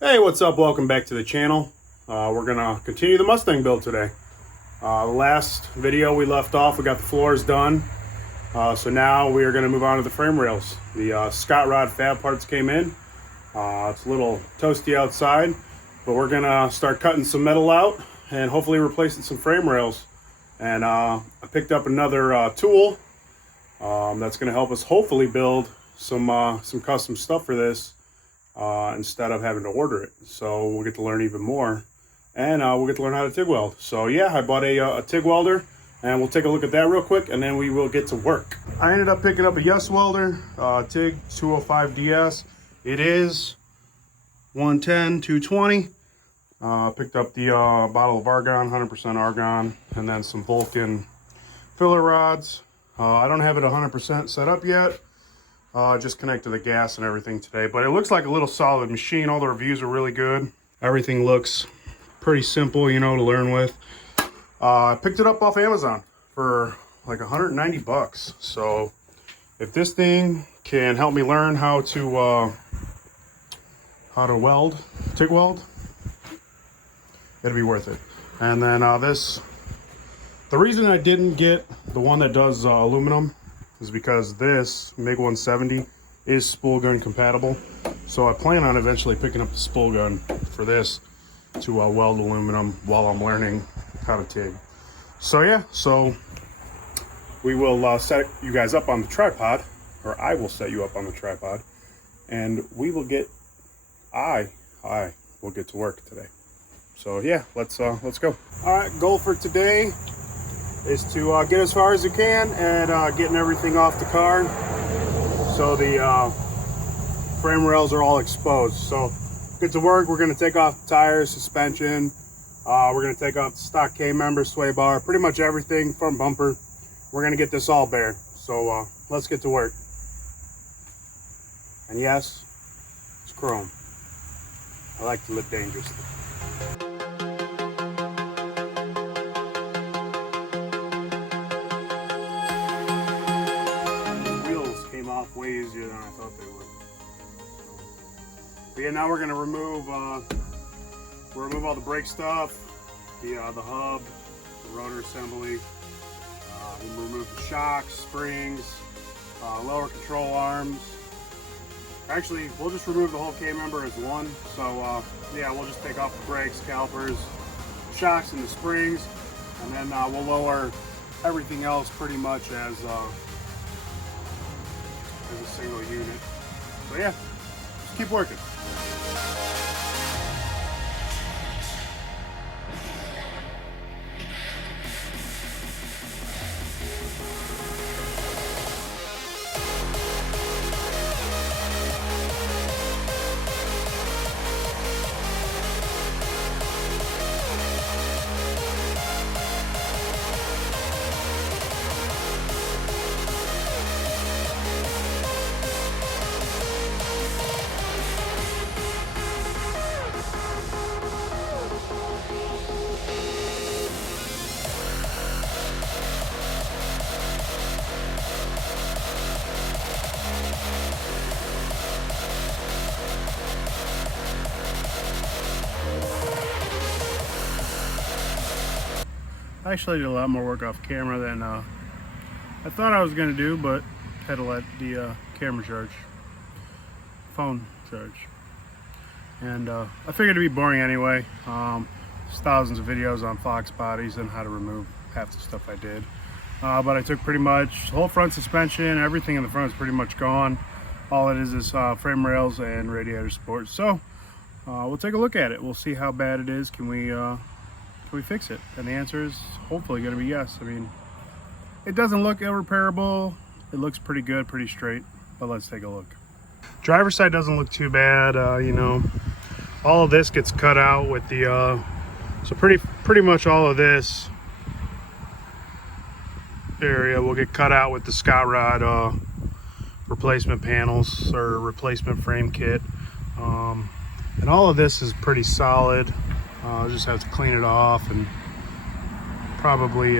Hey, what's up? Welcome back to the channel. We're gonna continue the Mustang build today. The last video we left off, we got the floors done. So now we are gonna move on to the frame rails. The Scott Rod fab parts came in. It's a little toasty outside, but we're gonna start cutting some metal out and hopefully replacing some frame rails. And I picked up another tool that's gonna help us hopefully build some custom stuff for this. Instead of having to order it. So we'll get to learn even more, and we'll get to learn how to TIG weld. So yeah, I bought a TIG welder, and we'll take a look at that real quick, and then we will get to work. I ended up picking up a Yes welder, TIG 205 DS. It is 110, 220. Picked up the bottle of argon, 100% argon, and then some Vulcan filler rods. I don't have it 100% set up yet. Just connected the gas and everything today, but it looks like a little solid machine. All the reviews are really good. Everything looks pretty simple, you know, to learn with. I picked it up off Amazon for like 190 bucks. So if this thing can help me learn how to weld, TIG weld, it'll be worth it. And then the reason I didn't get the one that does aluminum is because this MiG 170 is spool gun compatible. So I plan on eventually picking up the spool gun for this to weld aluminum while I'm learning how to TIG. So yeah, so we will set you guys up on the tripod, or I will set you up on the tripod, and we will get, I will get to work today. So yeah, let's go. All right, goal for today is to get as far as it can and getting everything off the car so the frame rails are all exposed. So get to work. We're going to take off the tires, suspension, we're going to take off the stock K-member, sway bar, pretty much everything from bumper. We're going to get this all bare. So let's get to work. And yes, it's chrome. I like to live dangerously. Off way easier than I thought they would. But yeah, now we're gonna remove all the brake stuff, the hub, the rotor assembly. We'll remove the shocks, springs, lower control arms. Actually, we'll just remove the whole K-member as one. So yeah, we'll just take off the brakes, calipers, shocks, and the springs, and then we'll lower everything else pretty much as a single unit. So yeah, just keep working. I actually did a lot more work off camera than I thought I was going to do, but had to let the camera phone charge. And I figured it'd be boring anyway. There's thousands of videos on Foxbodies and how to remove half the stuff I did. But I took pretty much the whole front suspension, everything in the front is pretty much gone. All it is frame rails and radiator support. So we'll take a look at it. We'll see how bad it is. Can we fix it? And the answer is hopefully going to be yes. I mean, it doesn't look irreparable. It looks pretty good, pretty straight, but let's take a look. Driver's side doesn't look too bad. You know, all of this gets cut out with the, so pretty much all of this area will get cut out with the Scott Rod replacement panels or replacement frame kit. And all of this is pretty solid. I'll just have to clean it off and probably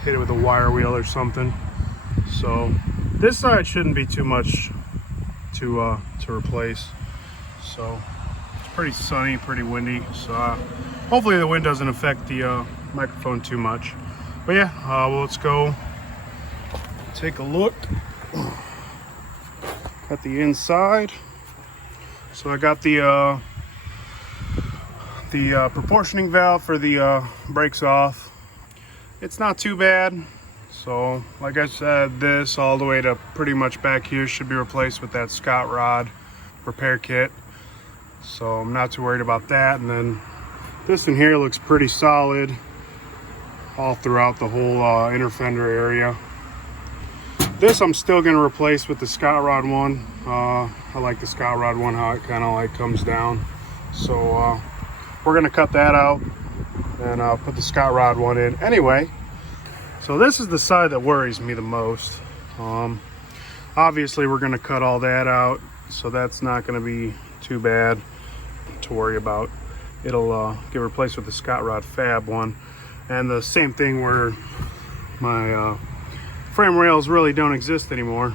hit it with a wire wheel or something. So this side shouldn't be too much to replace. So pretty sunny, pretty windy, so hopefully the wind doesn't affect the microphone too much. But yeah, well, let's go take a look at the inside. So I got the proportioning valve for the brakes off. It's not too bad. So like I said, this all the way to pretty much back here should be replaced with that Scott rod repair kit. So I'm not too worried about that. And then this in here looks pretty solid all throughout the whole inner fender area. This I'm still going to replace with the Scott rod one. I like the Scott rod one, how it kind of like comes down. So we're going to cut that out and put the Scott rod one in anyway. So this is the side that worries me the most. Obviously we're going to cut all that out, so that's not going to be too bad to worry about. It'll get replaced with the Scott rod fab one. And the same thing where my frame rails really don't exist anymore.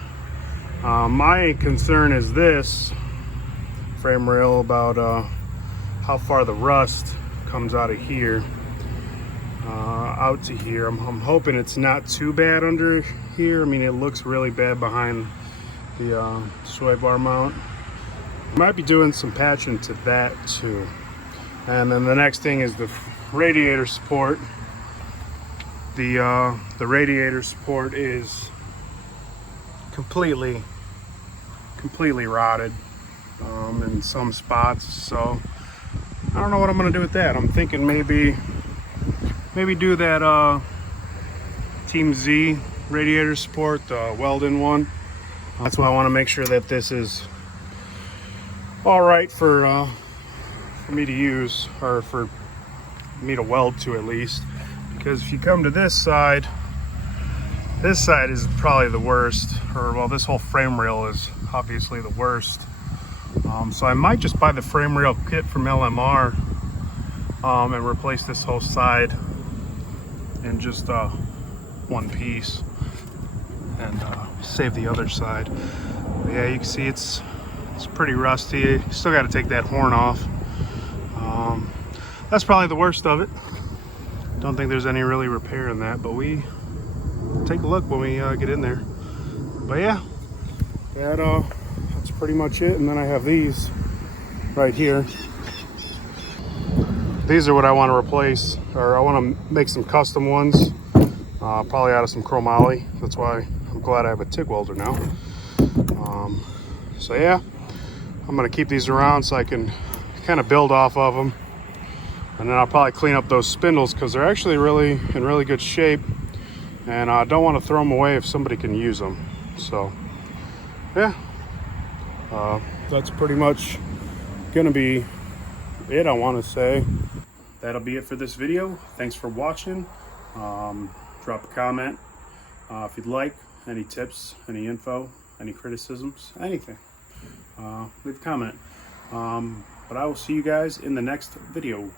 My concern is this frame rail, about how far the rust comes out of here out to here. I'm hoping it's not too bad under here. I mean, it looks really bad behind the sway bar mount. Might be doing some patching to that too. And then the next thing is the radiator support. The radiator support is completely rotted in some spots. So I don't know what I'm gonna do with that. I'm thinking maybe do that Team Z radiator support, the Welder one. That's why I want to make sure that this is all right for me to use, or for me to weld to at least. Because if you come to this side is probably the worst, or well, this whole frame rail is obviously the worst. So I might just buy the frame rail kit from LMR and replace this whole side in just one piece, and save the other side. But yeah, you can see it's pretty rusty. You still got to take that horn off. That's probably the worst of it. Don't think there's any really repair in that, but we take a look when we get in there. But yeah, that's pretty much it. And then I have these right here. These are what I want to replace, or I want to make some custom ones, probably out of some chromoly. That's why I'm glad I have a TIG welder now. So yeah, I'm going to keep these around so I can kind of build off of them. And then I'll probably clean up those spindles because they're actually in really good shape. And I don't want to throw them away if somebody can use them. So yeah, that's pretty much going to be it, I want to say. That'll be it for this video. Thanks for watching. Drop a comment if you'd like. Any tips, any info, any criticisms, anything. Leave a comment. But I will see you guys in the next video.